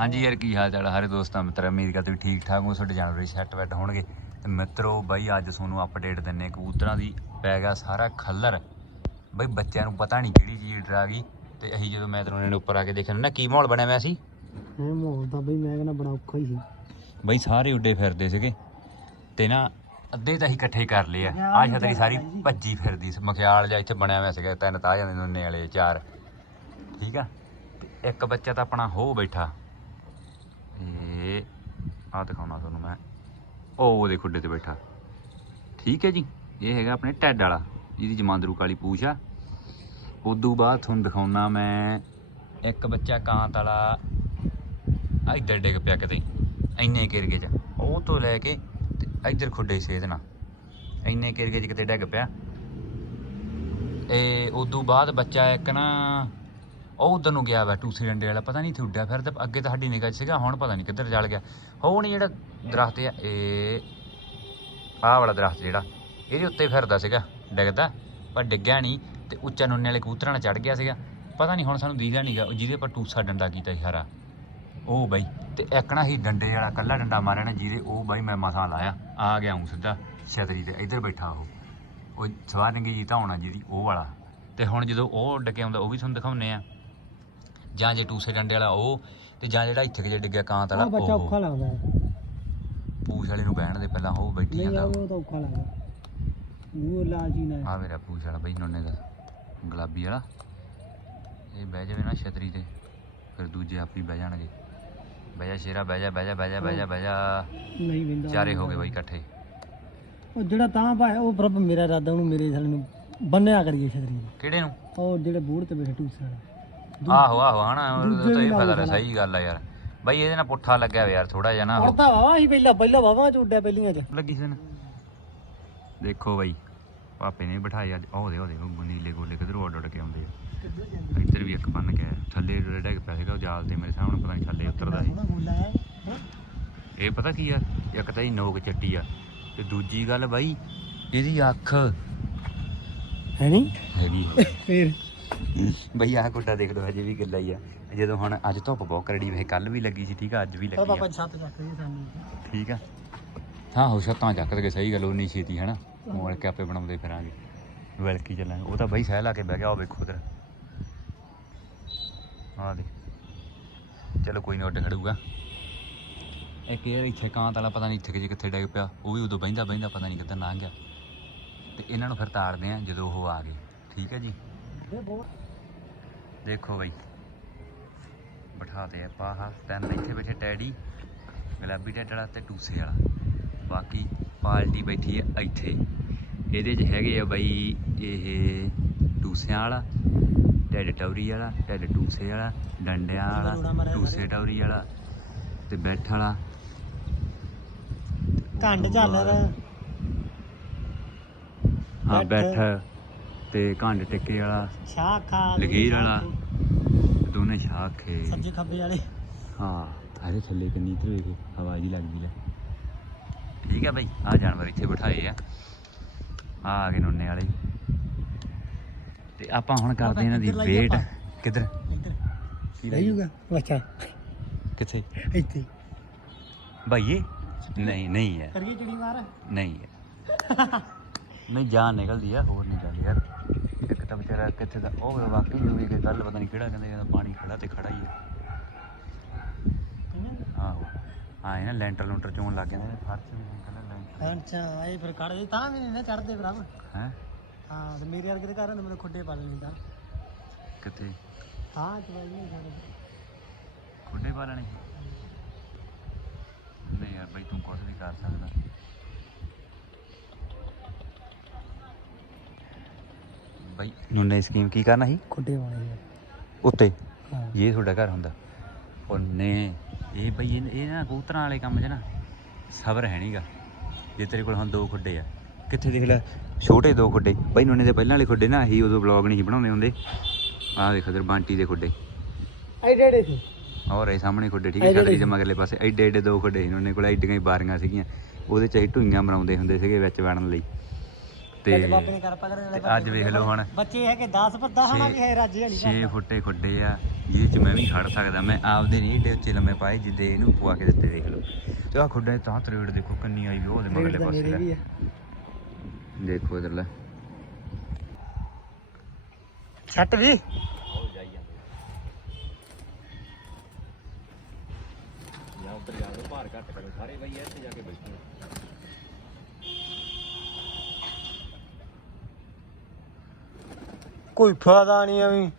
ਹਾਂਜੀ ਯਾਰ ਕੀ ਹਾਲ ਚਾਲ ਸਾਰੇ ਦੋਸਤਾਂ ਮਿੱਤਰ ਉਮੀਦ ਕਰਦੇ ਵੀ ਠੀਕ ਠਾਕ ਹੋ ਤੁਹਾਡੇ ਜਾਨਵਰ ਸੈੱਟ ਵੈਟ ਹੋਣਗੇ। ਤੇ ਮਿੱਤਰੋ ਬਾਈ ਅੱਜ ਤੁਹਾਨੂੰ ਅਪਡੇਟ ਦਿੰਨੇ ਕਬੂਤਰਾਂ ਦੀ ਪੈ ਗਿਆ ਸਾਰਾ ਖੱਲਰ। ਬਾਈ ਬੱਚਿਆਂ ਨੂੰ ਪਤਾ ਨਹੀਂ ਕਿਹੜੀ ਚੀਜ਼ ਡਰਾ ਗਈ। ਤੇ ਅਸੀਂ ਜਦੋਂ ਮੈਂ ਤੈਨੂੰ ਉੱਪਰ ਆ ਕੇ ਦੇਖਿਆ ਨਾ ਕੀ ਮਾਹੌਲ ਬਣਿਆ ਹੋਇਆ ਸੀ? ਇਹ ਮਾਹੌਲ ਤਾਂ ਬਈ ਮੈਂ ਕਹਿੰਦਾ ਬੜਾ ਔਖਾ ਹੀ ਸੀ। ਬਾਈ ਸਾਰੇ ਉੱਡੇ ਫਿਰਦੇ ਸੀਗੇ। ਤੇ ਨਾ ਅੱਧੇ ਤਾਂ ਅਸੀਂ ਇਕੱਠੇ ਕਰ ਲਏ ਆ। ਆ ਛਤਰੀ ਸਾਰੀ ਭੱਜੀ ਫਿਰਦੀ ਸੀ। ਮਖਿਆਲ ਜਿਹਾ ਇੱਥੇ ਬਣਿਆ ਹੋਇਆ ਸੀਗਾ ਤਿੰਨ ਤਾਂ ਆ ਜਾਂਦੇ ਨੁੰਨੇ ਵਾਲੇ ਚਾਰ। ਠੀਕ ਆ? ਤੇ ਇੱਕ ਬੱਚਾ ਤਾਂ ਆਪਣਾ ਹੋ ਬੈਠਾ। ਇਹ ਆ ਦਿਖਾਉਣਾ ਤੁਹਾਨੂੰ ਮੈਂ। ਉਹ ਉਹਦੇ ਖੁੱਡੇ ਤੇ ਬੈਠਾ। ਠੀਕ ਹੈ ਜੀ, ਇਹ ਹੈਗਾ ਆਪਣੇ ਟੈਡ ਵਾਲਾ, ਜਿਹਦੀ ਜਮਾਂਦਰੂ ਕਾਲੀ ਪੂਛ ਆ। ਉਦੋਂ ਬਾਅਦ ਤੁਹਾਨੂੰ ਦਿਖਾਉਣਾ ਮੈਂ ਇੱਕ ਬੱਚਾ ਕਾਂਤ ਵਾਲਾ ਇੱਧਰ ਡਿੱਗ ਪਿਆ ਕਿਤੇ, ਇੰਨੇ ਕਿਰਗੇ ਚ। ਉਹ ਤੋਂ ਲੈ ਕੇ ਤੇ ਇੱਧਰ ਖੁੱਡੇ ਸੇਧਣਾ ਇੰਨੇ ਕਿਰਗੇ ਚ ਕਿਤੇ ਡਿੱਗ ਪਿਆ। ਇਹ ਉਦੋਂ ਬਾਅਦ ਬੱਚਾ ਇੱਕ ਨਾ ਉਹ ਉਧਰ ਨੂੰ ਗਿਆ ਵਾ, ਟੂਸੀ ਡੰਡੇ ਵਾਲਾ, ਪਤਾ ਨਹੀਂ ਇੱਥੇ ਉੱਡਿਆ ਫਿਰ ਤੇ ਅੱਗੇ ਤਾਂ ਸਾਡੀ ਨਿਗਾਹ 'ਚ ਸੀਗਾ, ਹੁਣ ਪਤਾ ਨਹੀਂ ਕਿੱਧਰ ਜਲ ਗਿਆ। ਉਹ ਨਹੀਂ ਜਿਹੜਾ ਦਰਖਤ ਆ, ਇਹ ਆਹ ਵਾਲਾ ਦਰਖਤ ਜਿਹੜਾ, ਇਹਦੇ ਉੱਤੇ ਫਿਰਦਾ ਸੀਗਾ, ਡਿੱਗਦਾ, ਪਰ ਡਿੱਗਿਆ ਨਹੀਂ ਤੇ ਉੱਚਾ ਨੁੰਨੇ ਵਾਲੇ ਕਬੂਤਰਾਂ ਨਾਲ ਚੜ ਗਿਆ ਸੀਗਾ। ਪਤਾ ਨਹੀਂ ਹੁਣ ਸਾਨੂੰ ਦੀਦਾ ਨਹੀਂਗਾ ਜਿਹਦੇ ਪਰ ਟੂਸਾ ਡੰਡਾ ਕੀਤਾ ਸੀ ਹਰਾ ਉਹ ਬਾਈ, ਤੇ ਇੱਕ ਨਾ ਹੀ ਡੰਡੇ ਵਾਲਾ ਕੱਲਾ ਡੰਡਾ ਮਾਰਿਆ ਨਾ ਜਿਹਦੇ, ਉਹ ਬਾਈ ਮੈਂ ਮਸਾ ਲਾਇਆ, ਆ ਗਿਆ ਹੂੰ ਸਿੱਧਾ ਛਤਰੀ ਤੇ, ਇੱਧਰ ਬੈਠਾ ਉਹ। ਉਹ ਸਵਾਰਨਗੀ ਜੀ ਤਾਂ ਹੋਣਾ ਜਿਹਦੀ, ਉਹ ਵਾਲਾ। ਤੇ ਹੁਣ ਜਦੋਂ ਉਹ ਉੱਡ ਕੇ ਆਉਂਦਾ, ਉਹ ਵੀ ਤੁਹਾਨੂੰ ਦਿਖਾਉਨੇ ਆ। ਜਾਂ ਜੇ ਟੂਸੇ ਡੰਡੇ ਵਾਲਾ ਉਹ ਤੇ ਜਾਂ ਜਿਹੜਾ ਇੱਥੇ ਕੁ ਜੇ ਡਿੱਗਿਆ ਕਾਂਤ ਆ ਵਾਲਾ ਬੱਚਾ ਉਹ। ਔਖਾ ਲੱਗਦਾ ਹੈ। ਪੂਛ ਵਾਲੇ ਨੂੰ ਬਹਿਣ ਦੇ ਪਹਿਲਾਂ ਉਹ ਬੈਠੀ ਨਹੀਂ ਜਾਂਦਾ। ਉਹ ਤਾਂ ਔਖਾ ਲੱਗਦਾ। ਉਹ ਲਾਲ ਜੀ ਨਾ ਆ ਮੇਰਾ ਪੂਛ ਵਾਲਾ ਬਈ ਨੋਨੇ ਦਾ ਗੁਲਾਬੀ ਵਾਲਾ। ਇਹ ਬਹਿ ਜਾਵੇ ਨਾ ਛਤਰੀ ਤੇ ਫਿਰ ਦੂਜੇ ਆਪ ਹੀ ਬਹਿ ਜਾਣਗੇ। ਬਹਿ ਜਾ ਸ਼ੇਰਾ ਬਹਿ ਜਾ ਬਹਿ ਜਾ ਬਹਿ ਜਾ ਬਹਿ ਜਾ ਬਹਿ ਜਾ। ਨਹੀਂ ਵਿੰਦਾ ਚਾਰੇ ਹੋ ਗਏ ਬਈ ਇਕੱਠੇ। ਉਹ ਜਿਹੜਾ ਤਾਂ ਭਾਇਆ ਉਹ ਪ੍ਰਭ ਮੇਰਾ ਇਰਾਦਾ ਉਹਨੂੰ ਮੇਰੇ ਥਲੇ ਨੂੰ ਬੰਨਿਆ ਕਰੀਏ ਛਤਰੀ ਨੂੰ। ਕਿਹੜੇ ਨੂੰ? ਉਹ ਜਿਹੜੇ ਬੂੜ ਤੇ ਬੈਠੇ ਟੂਸਾ ਆਹੋ ਆਹੋ ਹਨਾ ਉਹ ਤਾਂ ਇਹ ਲਾ ਫਾਇਦਾ ਲਓ ਸਹੀ ਗੱਲ ਆ ਯਾਰ। ਬਈ ਇਹਦੇ ਨਾਲ ਪੁੱਠਾ ਲੱਗਿਆ ਹੋਇਆ ਯਾਰ ਥੋੜਾ ਜਿਹਾ ਨਾ। ਉਹ ਪੜਦਾ ਵਾਵਾ ਹੀ ਪਹਿਲਾਂ ਪਹਿਲਾਂ ਵਾਵਾ ਚ ਉੱਡਿਆ ਪਹਿਲੀਆਂ ਚ। ਲੱਗੀ ਸੀ ਨਾ। ਦੇਖੋ ਬਈ ਪਾਪੇ ਨੇ ਬਿਠਾਏ ਅੱਜ। ਉਹਦੇ ਉਹਦੇ ਉਹ ਨੀਲੇ ਗੋਲੇ ਕਿਧਰੋਂ ਉੱਡ ਉੱਡ ਕੇ ਆਉਂਦੇ ਆ। ਇੱਧਰ ਵੀ ਇੱਕ ਬੰਨ ਆਇਆ। ਥੱਲੇ ਡਿੱਗ ਪਿਆ ਸੀਗਾ ਉਹ ਜਾਲ ਤੇ ਮੇਰੇ ਸਾਹਮਣੇ ਪਤਾ ਨਹੀਂ ਥੱਲੇ ਉਤਰਦਾ ਸੀ। ਹੈ ਇਹ ਪਤਾ ਕੀ ਆ? ਇੱਕ ਤਾਂ ਇਹ ਨੋਕ ਚੱਟੀ ਆ। ਤੇ ਦੂਜੀ ਗੱਲ ਬਾਈ ਇਹਦੀ ਅੱਖ ਹੈ ਨਹੀਂ ਹੈਗੀ। ਫੇਰ? ਬਈ ਆਹ ਗੁੱਡਾ ਦੇਖ ਲਓ ਹਜੇ ਵੀ ਗੱਲਾਂ ਹੀ ਆ। ਜਦੋਂ ਹੁਣ ਅੱਜ ਧੁੱਪ ਬਹੁਤ ਕਰੜੀ ਵੇ ਕੱਲ ਵੀ ਲੱਗੀ ਸੀ ਠੀਕ ਆ ਅੱਜ ਵੀ ਲੱਗੀ ਪਾਪਾ ਆ ਛੱਤ ਚੱਕ ਰਹੀ ਸਾਨੂੰ। ਠੀਕ ਆ। ਹਾਂ ਹੋ ਛੱਤਾਂ ਚੱਕ ਕੇ ਸਹੀ ਗੱਲ ਉਨੀ ਛੇਤੀ ਹਨਾ? ਮੋੜ ਕੇ ਆਪੇ ਬਣਾਉਂਦੇ ਫਿਰਾਂਗੇ ਵੈਲਕੀ ਚੱਲਾਂਗੇ ਉਹ ਤਾਂ ਬਈ ਸਹਿ ਲਾ ਕੇ ਬਹਿ ਗਿਆ ਉਹ ਵੇਖੋ ਉਧਰ। ਆ ਦੇ ਚਲੋ ਕੋਈ ਨਾ ਉੱਡ ਖੜੂਗਾ। ਇੱਕ ਇਹ ਇੱਥੇ ਕਾਂਤ ਵਾਲਾ ਪਤਾ ਨਹੀਂ ਇੱਥੇ ਕਿੱਥੇ ਡਿੱਗ ਪਿਆ ਉਹ ਵੀ ਉਦੋਂ ਬਹਿੰਦਾ ਬਹਿੰਦਾ ਪਤਾ ਨਹੀਂ ਕਿੱਧਰ ਲੰਘ ਗਿਆ। ਤੇ ਇਹਨਾਂ ਨੂੰ ਫਿਰ ਤਾਰਦੇ ਆ ਜਦੋਂ ਉਹ ਆ ਗਏ। ਠੀਕ ਹੈ ਜੀ? ਦੇਖੋ ਬਈ। ਬਿਠਾਤੇ ਆਪਾਂ ਆਹ ਤਿੰਨ ਇੱਥੇ ਬੈਠੇ ਟੈਡੀ ਗੁਲਾਬੀ ਟੈਡ ਵਾਲਾ ਤੇ ਟੂਸੇ ਵਾਲਾ। ਬਾਕੀ ਪਾਲਟੀ ਬੈਠੀ ਹੈ ਇੱਥੇ। ਇਹਦੇ 'ਚ ਹੈਗੇ ਆ ਬਈ ਇਹ ਟੂਸਿਆਂ ਵਾਲਾ ਟੈਡ ਟੌਰੀ ਵਾਲਾ ਟੈਡ ਟੂਸੇ ਵਾਲਾ ਡੰਡਿਆਂ ਵਾਲਾ ਟੂਸੇ ਟੌਰੀ ਵਾਲਾ ਤੇ ਬੈਠ ਵਾਲਾ। ਕੰਡ ਝਾਲਰ ਹਾਂ ਬੈਠ। ਤੇ ਘੰਡ ਟਿੱਕੇ ਵਾਲਾ ਸ਼ਾਖਾ ਲਕੀਰ ਵਾਲਾ ਦੋਨੇ ਸ਼ਾਖੇ ਸੱਜੇ ਖੱਬੇ ਵਾਲੇ। ਹਾਂ ਅਰੇ ਥੱਲੇ ਕੰਨੀ ਤੇ ਵੇਖੋ ਹਵਾ ਜੀ ਲੱਗਦੀ ਲੈ ਠੀਕ ਹੈ ਬਈ ਆ ਜਾਨਵਰ ਇੱਥੇ ਬਿਠਾਏ ਆ। ਆ ਆ ਗਏ ਨੁੰਨੇ ਵਾਲੇ। ਤੇ ਆਪਾਂ ਹੁਣ ਕਰਦੇ ਇਹਨਾਂ ਦੀ ਵੇਟ? ਕਿੱਧਰ? ਇੱਧਰ। ਕੀ ਲੈ ਜੂਗਾ ਅੱਛਾ। ਕਿੱਥੇ? ਇੱਥੇ। ਭਾਈਏ ਨਹੀਂ ਨਹੀਂ ਹੈ। ਕਰੀਏ ਚਿੜੀ ਮਾਰ? ਨਹੀਂ ਹੈ। ਨਹੀਂ ਜਾਨ ਨਿਕਲਦੀ ਆ ਹੋਰ ਨਹੀਂ ਗੱਲ ਯਾਰ। ਤਾਂ ਵਿਚਾਰਾ ਕਿੱਥੇ ਦਾ ਉਹ ਵਾਕਈ ਹੋਈ ਕਿ ਕੱਲ ਪਤਾ ਨਹੀਂ ਕਿਹੜਾ ਕਹਿੰਦੇ ਕਹਿੰਦਾ ਪਾਣੀ ਖੜਾ ਤੇ ਖੜਾ ਹੀ ਆ। ਆਹੋ। ਹਾਂ ਇਹ ਨਾ ਲੈਂਟਰ ਲੂੰਟਰ ਚੋਂ ਲੱਗ ਜਾਂਦੇ ਨੇ ਫਰਸ਼ ਵੀ ਕਹਿੰਦਾ ਲੈਂਟਰ ਅੱਛਾ ਆਏ ਫਿਰ ਕੱਢ ਦੇ ਤਾਂ ਵੀ ਨਹੀਂ ਨਾ ਚੜਦੇ ਬਰਾਬਰ ਹੈ? ਹਾਂ ਤੇ ਮੇਰੇ ਵਰਗੇ ਦੇ ਘਰ ਹੁੰਦੇ ਮੈਨੂੰ ਖੁੱਡੇ ਪਾ ਲੈਣੀ ਤਾਂ। ਕਿੱਥੇ? ਹਾਂ ਚਵਾਈ ਨਹੀਂ ਸਾਡੇ ਖੁੱਡੇ ਪਾ ਲੈਣੇ ਨਹੀਂ ਯਾਰ ਬਈ ਤੂੰ ਕੁਝ ਵੀ ਕਰ ਸਕਦਾ। ਬਈ ਨੂਨੇ ਸਕੀਮ ਕੀ ਕਰਨਾ ਸੀ? ਖੁੱਡੇ ਪਾਣੇ ਉੱਤੇ? ਹਾਂ। ਇਹ ਤੁਹਾਡਾ ਘਰ ਹੁੰਦਾ। ਉਹਨੇ ਇਹ ਬਈ ਇਹ ਇਹ ਨਾ ਕਬੂਤਰਾਂ ਵਾਲੇ ਕੰਮ 'ਚ ਨਾ ਸਬਰ ਹੈ ਨਹੀਂਗਾ ਜੇ ਤੇਰੇ ਕੋਲ ਹੁਣ ਦੋ ਖੁੱਡੇ ਆ। ਕਿੱਥੇ ਦੇਖ ਲੈ ਛੋਟੇ ਦੋ ਖੁੱਡੇ। ਬਈ ਨੂਨੇ ਦੇ ਪਹਿਲਾਂ ਵਾਲੇ ਖੁੱਡੇ ਨਾ ਅਸੀਂ ਉਦੋਂ ਵਲੌਗ ਨਹੀਂ ਸੀ ਬਣਾਉਂਦੇ ਹੁੰਦੇ। ਆਹ ਦੇਖ ਅਗਰ ਬਾਂਟੀ ਦੇ ਖੁੱਡੇ। ਐਡੇ ਐਡੇ ਸੀ। ਔਰ ਇਹ ਸਾਹਮਣੇ ਖੁੱਡੇ ਠੀਕ ਹੈ ਐਡੇ ਛਤਰੀ ਦੇ ਮਗਰਲੇ ਪਾਸੇ। ਐਡੇ ਐਡੇ ਦੋ ਖੁੱਡੇ ਸੀ ਉਹਨੇ ਕੋਲ ਐਡੀਆਂ ਹੀ ਬਾਰੀਆਂ ਸੀਗੀਆਂ। ਉਹਦੇ ਚ ਅਸੀਂ ਢੂਈਆਂ ਬਣਾਉਂਦੇ ਹੁੰਦੇ ਸੀਗੇ ਵਿੱਚ ਵੜਨ ਲਈ। ਤੇ ਬਾਬੇ ਨੇ ਕਰ ਪਕੜ ਤੇ ਅੱਜ ਵੇਖ ਲਓ ਹੁਣ। ਬੱਚੇ ਹੈਗੇ 10 ਪਰ 10 ਨਾਲ ਵੀ ਹੈ ਰਾਜੇ ਹਣੀ 6 ਫੁੱਟੇ ਖੁੱਡੇ ਆ ਜਿਹਦੇ ਚ ਮੈਂ ਵੀ ਖੜ ਸਕਦਾ ਮੈਂ ਆਪਦੇ ਨਹੀਂ ਏਡੇ ਉੱਚੇ ਲੰਮੇ ਪਾਏ ਜਿੱਦੇ ਇਹਨੂੰ ਪਵਾ ਕੇ ਦਿੱਤੇ ਦੇਖ ਲਓ। ਤੇ ਆ ਖੁੱਡੇ ਤਾਂ ਤਰੇੜ ਦੇਖੋ ਕਿੰਨੀ ਆਈ ਵੀ ਉਹਦੇ ਮਗਲੇ ਪਾਸੇ ਹੈ ਦੇਖੋ ਇਧਰ ਲੈ। ਛੱਟ ਵੀ। ਜਾਂ ਉੱਪਰ ਜਾ ਕੇ ਭਾਰ ਘੱਟ ਕਰੋ ਸਾਰੇ ਬਈ ਇੱਥੇ ਜਾ ਕੇ ਬੈਠੋ ਕੋਈ ਫਾਇਦਾ ਨਹੀਂ ਐਵੇਂ।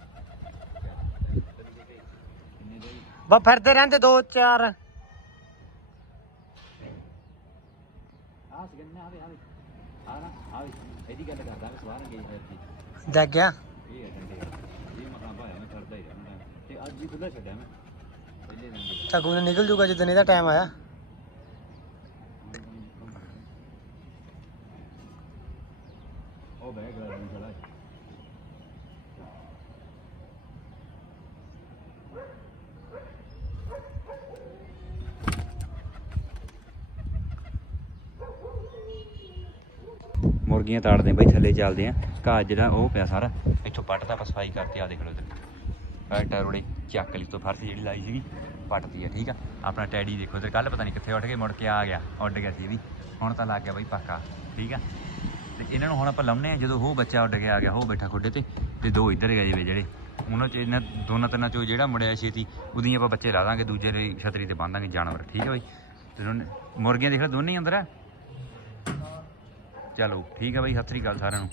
ਬਾ ਫਿਰਦੇ ਰਹਿੰਦੇ ਦੋ ਚਾਰ। ਆ ਸਗਨ ਆਵੇ ਆਵੇ ਆ ਨਾ ਆਵੇ ਇਹਦੀ ਗੱਲ ਕਰਦਾ ਮੈਂ ਸਵਾਰ ਗਈ ਹੈ ਜੀ ਦੇਖ ਗਿਆ। ਇਹ ਹੈ ਡੰਡੇ ਇਹ ਮਹਾਂ ਭਾਇਆ ਮੈਂ ਕਰਦਾ ਹੀ ਰਹਿੰਦਾ ਤੇ ਅੱਜ ਹੀ ਖੁੱਲਾ ਛੱਡਿਆ ਮੈਂ ਪਹਿਲੇ ਦਿਨ ਨਿਕਲ ਜੂਗਾ ਜਦੋਂ ਇਹਦਾ ਟਾਈਮ ਆਇਆ। ਉਹ ਗਿਆ ਨੂੰ ਚਲਾ ਮੁਰਗੀਆਂ ਤਾੜਦੇ ਬਈ, ਥੱਲੇ ਚੱਲਦੇ ਆ ਘਾਹ ਜਿਹੜਾ ਉਹ ਪਿਆ ਸਾਰਾ। ਇੱਥੋਂ ਪੱਟ ਆਪਾਂ ਸਫ਼ਾਈ ਕਰਕੇ ਆ ਦੇਖ ਲਓ ਇੱਧਰ। ਐਟਾ ਰੋੜੇ ਚੱਕ ਲਈ ਤੋਂ ਫਰਸ਼ ਜਿਹੜੀ ਲਾਈ ਸੀਗੀ ਪੱਟਦੀ ਆ ਠੀਕ ਆ। ਆਪਣਾ ਟੈਡੀ ਦੇਖੋ ਇੱਧਰ ਕੱਲ ਪਤਾ ਨਹੀਂ ਕਿੱਥੇ ਉੱਠ ਕੇ ਮੁੜ ਕੇ ਆ ਗਿਆ, ਉੱਡ ਗਿਆ ਸੀ ਵੀ। ਹੁਣ ਤਾਂ ਲੱਗ ਗਿਆ ਬਈ ਪੱਕਾ, ਠੀਕ ਆ। ਤੇ ਇਹਨਾਂ ਨੂੰ ਹੁਣ ਆਪਾਂ ਲਾਉਨੇ ਆ ਜਦੋਂ ਉਹ ਬੱਚਾ ਉੱਡ ਕੇ ਆ ਗਿਆ, ਉਹ ਬੈਠਾ ਖੁੱਡੇ ਤੇ ਤੇ ਦੋ ਇੱਧਰ ਗਏ ਵੇ ਜਿਹੜੇ। ਉਹਨਾਂ ਚ ਇਹਨਾਂ, ਦੋਨਾਂ ਤਿੰਨਾਂ ਚੋਂ ਜਿਹੜਾ ਮੁੜਿਆ ਛੇਤੀ, ਉਹਦੀਆਂ ਆਪਾਂ ਬੱਚੇ ਲਾ ਦਾਂਗੇ, ਦੂਜੇ ਨੇ ਛਤਰੀ ਤੇ ਬੰਨ ਦਾਂਗੇ, ਜਾਨਵਰ, ਠੀਕ ਹੈ ਬਈ। ਤੇ ਦੋਨੇ, ਮੁਰਗੀਆਂ ਦੇਖ ਲਓ ਦੋਨੇ ਹੀ ਅੰਦਰ ਆ? ਚਲੋ ਠੀਕ ਹੈ ਬਾਈ ਸਤਿ ਸ੍ਰੀ ਅਕਾਲ ਸਾਰਿਆਂ ਨੂੰ।